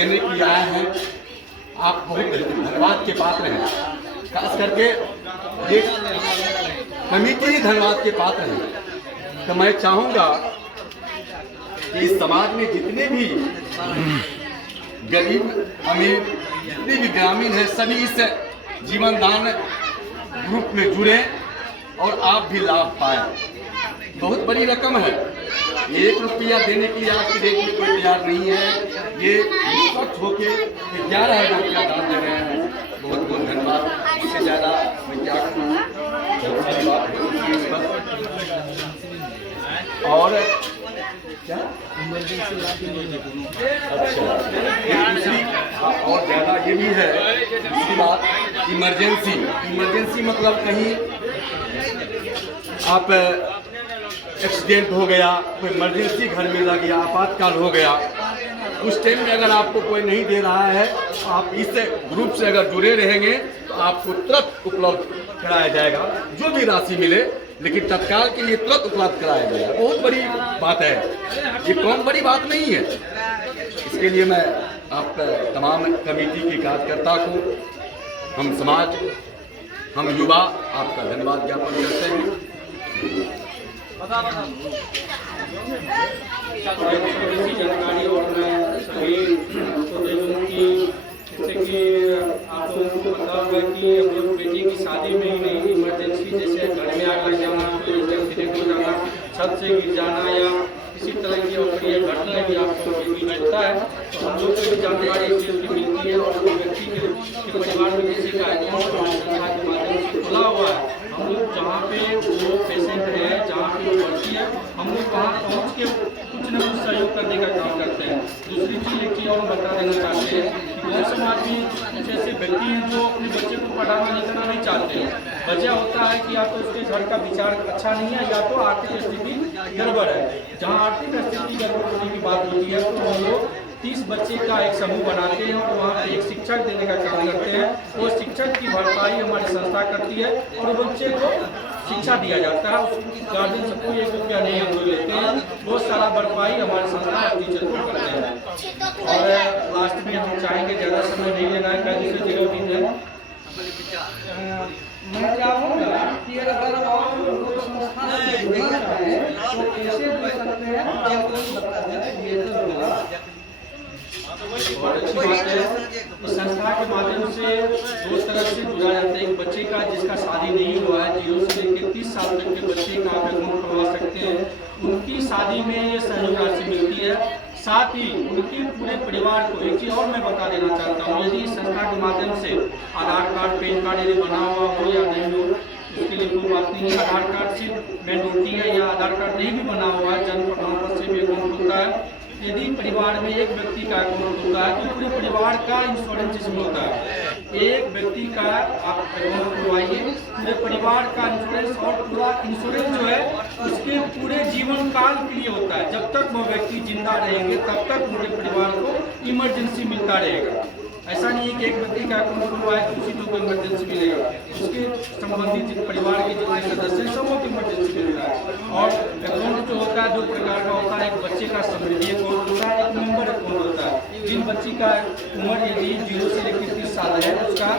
देने के लिए आए हैं। आप बहुत धन्यवाद के पात्र हैं, खास करके ये कमेटी धन्यवाद के पात्र हैं। तो मैं चाहूँगा कि इस समाज में जितने भी गरीब अमीर जितने भी ग्रामीण हैं सभी इस जीवन दान ग्रुप में जुड़े और आप भी लाभ पाएं। बहुत बड़ी रकम है, 1 रुपया देने के लिए आज की डेट में कोई तैयार नहीं है। ये निष्पक्ष होके 11,000 रुपया दान दे रहे हैं। बहुत बहुत धन्यवाद। इससे ज़्यादा मैं क्या करूँ, और क्या अच्छा दूसरी और ज़्यादा ये भी है। दूसरी बात इमरजेंसी मतलब कहीं आप एक्सीडेंट हो गया, कोई इमरजेंसी घर में लग गया, आपातकाल हो गया, उस टाइम में अगर आपको कोई नहीं दे रहा है तो आप इस ग्रुप से अगर जुड़े रहेंगे तो आपको तुरंत उपलब्ध कराया जाएगा जो भी राशि मिले, लेकिन तत्काल के लिए तुरंत उपलब्ध कराया जाएगा। बहुत बड़ी बात है, ये कौन बड़ी बात नहीं है। इसके लिए मैं आप तमाम कमेटी के कार्यकर्ता को, हम समाज, हम युवा आपका धन्यवाद ज्ञापन करते हैं। जानकारी और मैं सभी जैसे कि आप लोगों को पता होगा कि हम लोग बेटी की शादी में ही नहीं, इमरजेंसी जैसे घर में आग लग जाना, एक्सीडेंट हो जाना, छत से गिर जाना या किसी तरह की अप्रिय घटना भी आप लोगों के बीच होता है तो हम लोग को भी जानकारी इस चीज़ की मिलती है। और वो व्यक्ति के परिवार में किसी का अकाउंट संस्था के माध्यम से खुला हुआ है, हम लोग जहाँ पे वो पेशेंट है, जहाँ पे वो भर्ती है, हम लोग वहाँ पहुँच के कुछ न कुछ सहयोग करने का काम करते हैं। दूसरी चीज़ एक चीज़ और बता देना चाहते हैं कि बहुत समाज में कुछ ऐसे व्यक्ति हैं जो अपने बच्चे को पढ़ाना लिखाना नहीं चाहते हैं। वजह होता है कि या तो उसके घर का विचार अच्छा नहीं है या तो आर्थिक स्थिति गड़बड़ है। जहाँ आर्थिक स्थिति गड़बड़ होने की बात होती है तो हम लोग 30 बच्चे का एक समूह बनाते हैं और वहाँ पे एक शिक्षक देने का काम करते हैं। वो शिक्षक की भरपाई हमारी संस्था करती है और बच्चे को शिक्षा दिया जाता है। उस गार्जियन से कोई 1 रुपया नहीं हम लोग लेते हैं, बहुत सारा भरपाई हमारी संस्था टीचर को करते हैं। और लास्ट में हम चाहेंगे, ज़्यादा समय नहीं लेना है, क्या दूसरी जगह भी है। मैं चाहूँगा कि अगर आप लोग संस्था से जुड़ना चाहें तो कैसे जुड़ सकते हैं, आप लोग बता दें। ये बहुत अच्छी बात है। इस संस्था के माध्यम से 2 तरह से जुड़ा जाता है। एक बच्चे का जिसका शादी नहीं हुआ है, 0 से लेकर 30 साल तक के बच्चे का आप अकाउंट करवा सकते हैं, उनकी शादी में ये सहयोग राशि मिलती है। साथ ही उनके पूरे परिवार को एक चीज़ और मैं बता देना चाहता हूँ, यदि इस संस्था के माध्यम से आधार कार्ड, पैन कार्ड यदि बना हुआ हो या नहीं हो, उसके लिए कोई बात नहीं है। आधार कार्ड सिर्फ मैंडेटरी है या आधार कार्ड नहीं भी बना हुआ है, जन्म प्रमाण पत्र से भी अकाउंट होता है। यदि परिवार में एक व्यक्ति का अकाउंट होता है तो पूरे परिवार का इंश्योरेंस इसमें होता है। एक व्यक्ति का आप अकाउंट खुलवाइए, पूरे परिवार का इंश्योरेंस, और पूरा इंश्योरेंस जो है उसके पूरे जीवन काल के लिए होता है। जब तक वो व्यक्ति जिंदा रहेंगे तब तक उनके परिवार को इमरजेंसी मिलता रहेगा। ऐसा नहीं है कि एक व्यक्ति का अकाउंट खुलवाए तो उसी को इमरजेंसी मिलेगा, उसके संबंधित परिवार के जितने सदस्य हैं सबको इमरजेंसी मिलता है। और अकाउंट जो होता है 2 प्रकार का होता है, एक बच्चे का समृद्धि अकाउंट होता है, एक मेंबर अकाउंट होता है। जिन बच्चे का उम्र यदि 0 से लेकर 30 साल है उसका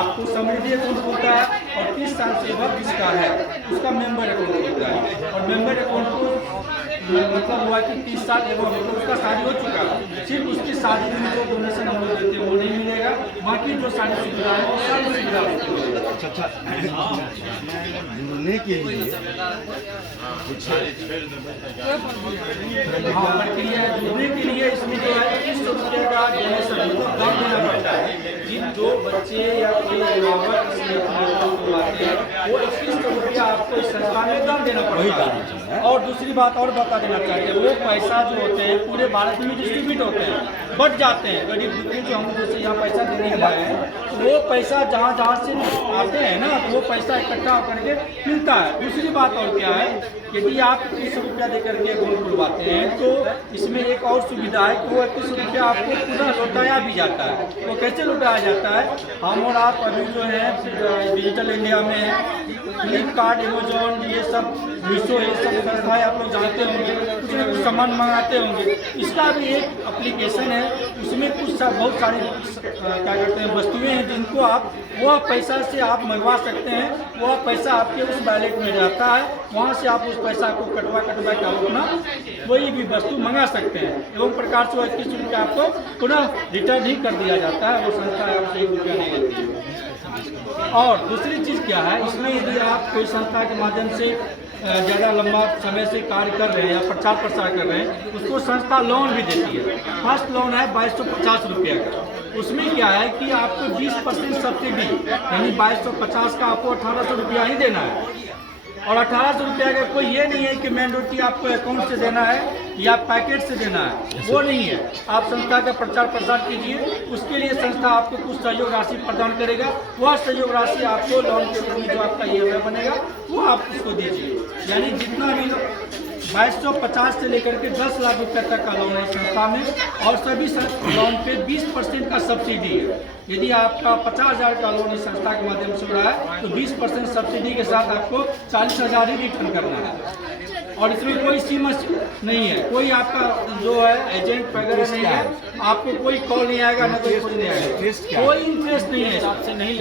आपको समृद्धि अकाउंट होता है, और 30 साल से अब जिसका है उसका मेंबर अकाउंट होता है। और मेंबर अकाउंट को मतलब हुआ कि 30 साल एवं उसका शादी हो चुका है, सिर्फ उसकी शादी में जो डोनेशन हम लोग देते हैं वो नहीं मिलेगा, बाकी जो सारी सुविधा है वो सारी सुविधा मिलेगा। अच्छा जुड़ने के लिए हाँ, प्रक्रिया जुड़ने के लिए इसमें जो है 2100 रुपये का डोनेशन दान देना पड़ता है। जिन जो बच्चे या कोई अभिभावक आते हैं वो 2100 रुपया आपको इस संस्था में दान देना पड़ता है। और दूसरी बात और बता देना चाहिए, वो पैसा जो होते हैं पूरे भारत में डिस्ट्रीब्यूट होते हैं, बट जाते हैं। गरीब दुखी जो हम जैसे यहाँ पैसा देने के आए हैं वो पैसा जहाँ जहाँ से आते हैं ना तो वो पैसा इकट्ठा करके मिलता है। दूसरी बात और क्या है, यदि आप 2100 रुपया दे करके अकाउंट खुलवाते हैं तो इसमें एक और सुविधा है कि वो 2100 रुपया आपको पुनः लौटाया भी जाता है। वो कैसे लौटाया जाता है, हम और आप अभी जो है डिजिटल इंडिया में फ्लिपकार्ट, अमेजोन, ये सब मीशो, ये सब संस्थाएँ आप लोग जानते होंगे, कुछ न कुछ सामान मंगाते होंगे। इसका भी एक एप्लीकेशन है, उसमें कुछ बहुत सारी क्या कहते हैं वस्तुएं हैं जिनको आप वह पैसा से आप मंगवा सकते हैं। वह पैसा आपके उस वैलेट में रहता है, वहाँ से आप उस पैसा को कटवा के आप अपना कोई भी वस्तु मंगा सकते हैं। एवं प्रकार से 21 रुपये आपको पुनः रिटर्न ही कर दिया जाता है, वो संस्था आपसे 1 रुपया नहीं लेती है। और दूसरी चीज़ क्या है, इसमें यदि आप कोई संस्था के माध्यम से ज़्यादा लंबा समय से कार्य कर रहे हैं या प्रचार प्रसार कर रहे हैं, उसको संस्था लोन भी देती है। फर्स्ट लोन है 2250 रुपये का। उसमें क्या है कि आपको 20% सब्सिडी, यानी 2250 का आपको 1800 रुपया ही देना है। और 1800 रुपया का कोई ये नहीं है कि मेन रोटी आपको अकाउंट से देना है या पैकेट से देना है, वो नहीं है। आप संस्था का प्रचार प्रसार कीजिए, उसके लिए संस्था आपको कुछ सहयोग राशि प्रदान करेगा। वह सहयोग राशि आपको लोन के रूप में जो आपका EMI बनेगा वो आप उसको दीजिए। यानी जितना भी 2250 से लेकर के 10 लाख रुपए तक का लोन है संस्था में, और सभी लोन पे 20% का सब्सिडी है। यदि आपका 50,000 का लोन इस संस्था के माध्यम से हो रहा है तो 20% सब्सिडी के साथ आपको 40,000 ही रिटर्न करना है। और इसमें कोई सीमा नहीं है, कोई आपका जो है एजेंट वगैरह नहीं है, आपको कोई कॉल नहीं आएगा, ना कोई कुछ नहीं आएगा, कोई इंटरेस्ट नहीं है।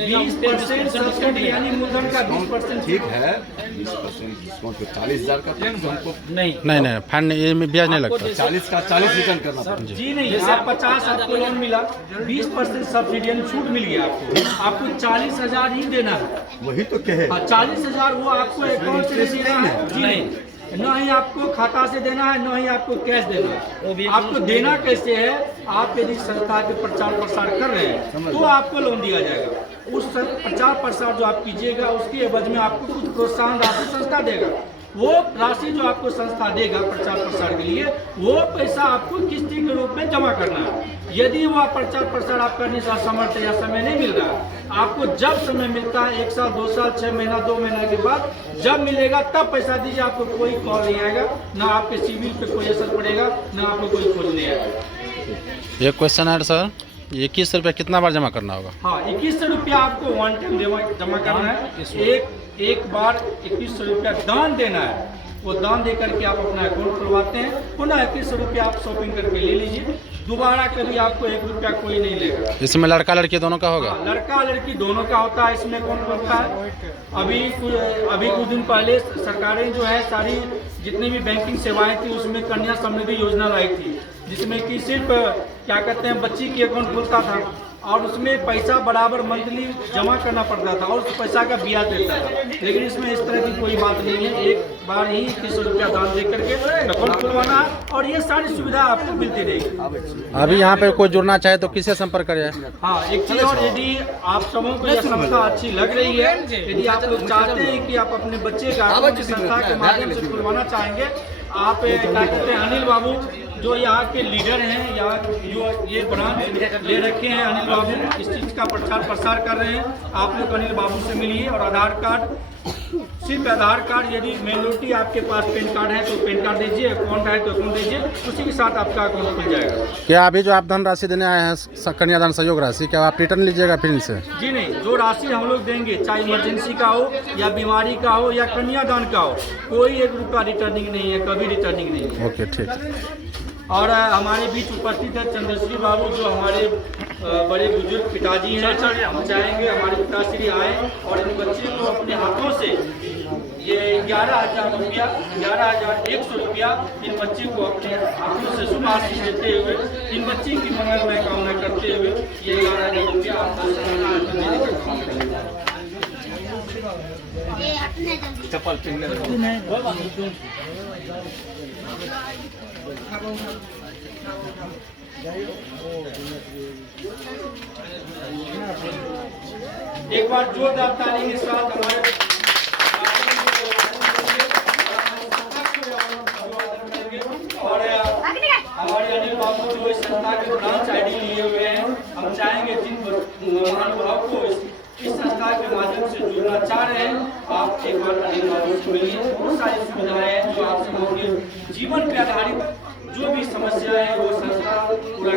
20% सब्सिडी यानी मूलधन का 20%। ठीक है, 20% डिस्काउंट पे 40,000 का हमको नहीं फंड में ब्याज नहीं लगता। 40 का 40 रिटर्न करना पड़ेगा। जी नहीं, आप 50 आपको लोन मिला, 20% सब्सिडी छूट मिल गया आपको 40,000 ही देना है। वही तो कहे 40,000 वो आपको अकाउंट से देना है। जी नहीं, न ही आपको खाता से देना है, न ही आपको कैश देना है। आपको देना कैसे है, आप यदि संस्था के प्रचार प्रसार कर रहे हैं तो आपको लोन दिया जाएगा। उस प्रचार प्रसार जो आप कीजिएगा उसके एवज में आपको कुछ प्रोत्साहन राशि संस्था देगा। वो राशि जो आपको संस्था देगा प्रचार प्रसार के लिए, वो पैसा आपको किस्ती के रूप में जमा करना है। यदि वह प्रचार प्रसार आप करने से असमर्थ या समय नहीं मिल रहा है, आपको जब समय मिलता है 1 साल 2 साल 6 महीना 2 महीना के बाद जब मिलेगा तब पैसा दीजिए। आपको कोई कॉल नहीं आएगा, ना आपके सिविल पे कोई असर पड़ेगा, ना आपको कोई खोज नहीं आएगा। एक क्वेश्चन है सर, 21 रुपया कितना बार जमा करना होगा? हाँ, 21 रुपया आपको वन टाइम जमा करना है। एक बार 21 रुपया दान देना है। वो दान दे करके आप अपना अकाउंट खुलवाते हैं, पुनः 21 रुपया आप शॉपिंग करके ले लीजिए। दोबारा कभी आपको 1 रुपया कोई नहीं लेगा। इसमें लड़का लड़की दोनों का होगा? लड़का लड़की दोनों का होता है। इसमें कौन करता है? अभी कुछ दिन पहले सरकारें जो है सारी जितनी भी बैंकिंग सेवाएं थी उसमें कन्या समृद्धि योजना लाई थी, जिसमें कि सिर्फ क्या कहते हैं बच्ची की अकाउंट खुलता था और उसमें पैसा बराबर मंथली जमा करना पड़ता था और उस पैसा का ब्याज देता था। लेकिन इसमें इस तरह की कोई बात नहीं है। एक बार ही 21 रुपया दान दे करके अकाउंट खुलवाना और ये सारी सुविधा आपको मिलती रहेगी। अभी यहाँ पे कोई जुड़ना चाहे तो किससे संपर्क करें? हाँ, एक चीज और, यदि आप सबों को यह संस्था अच्छी लग रही है, यदि आप लोग चाहते हैं कि आप अपने बच्चे का संस्था के माध्यम से खुलवाना चाहेंगे, आप क्या कहते हैं अनिल बाबू जो यहाँ के लीडर हैं, यहाँ जो ये ब्रांच ले रखे हैं अनिल बाबू, इस चीज़ का प्रचार प्रसार कर रहे हैं। आप लोग अनिल बाबू से मिलिए और आधार कार्ड, सिर्फ आधार कार्ड, यदि मेजोरिटी आपके पास पैन कार्ड है तो पैन कार्ड दीजिए, अकाउंट है तो अकाउंट दीजिए, उसी के साथ आपका अकाउंट खुल जाएगा। क्या अभी जो आप धनराशि देने आए हैं कन्यादान सहयोग राशि, क्या आप रिटर्न लीजिएगा फिर इनसे? जी नहीं, जो राशि हम लोग देंगे चाहे इमरजेंसी का हो या बीमारी का हो या कन्यादान का हो, कोई 1 रुपया रिटर्निंग नहीं है, कभी रिटर्निंग नहीं है। ओके, ठीक। और हमारे बीच उपस्थित है चंद्रश्री बाबू जो हमारे बड़े बुजुर्ग पिताजी हैं। हम चाहेंगे हमारे पिताश्री आए और इन बच्चे को अपने हाथों से ये 11,000 रुपया 11,100 रुपया इन बच्चे को अपने हाथों से शुभ आशीष देते हुए, इन बच्चे की मंगलमय कामना करते हुए ये 11,000 रुपया आपको एक बार जोरदार ताली के साथ हमारे और हमारे अनिल बाबू जो इस संस्था के ब्रांच ID लिए हुए हैं, हम चाहेंगे जिन महानुभाव को इस संस्था के माध्यम से जुड़ना चाह रहे हैं, आप एक बार अनिल बाबू से मिलिए। बहुत सारी सुविधाएं हैं जो आप सबों के जीवन पे आधारित जो भी समस्या है वो संस्था पूरा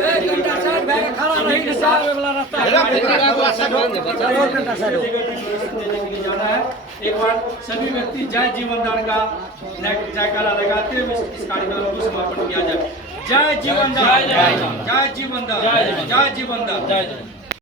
जाना है। एक बार सभी व्यक्ति जय जीवनदान का जयकारा लगाते हुए इस कार्यक्रम को समापन किया जाए। जय जीवन दान, जय जीवन दान, जय जीवन दान, जय जीवन दान।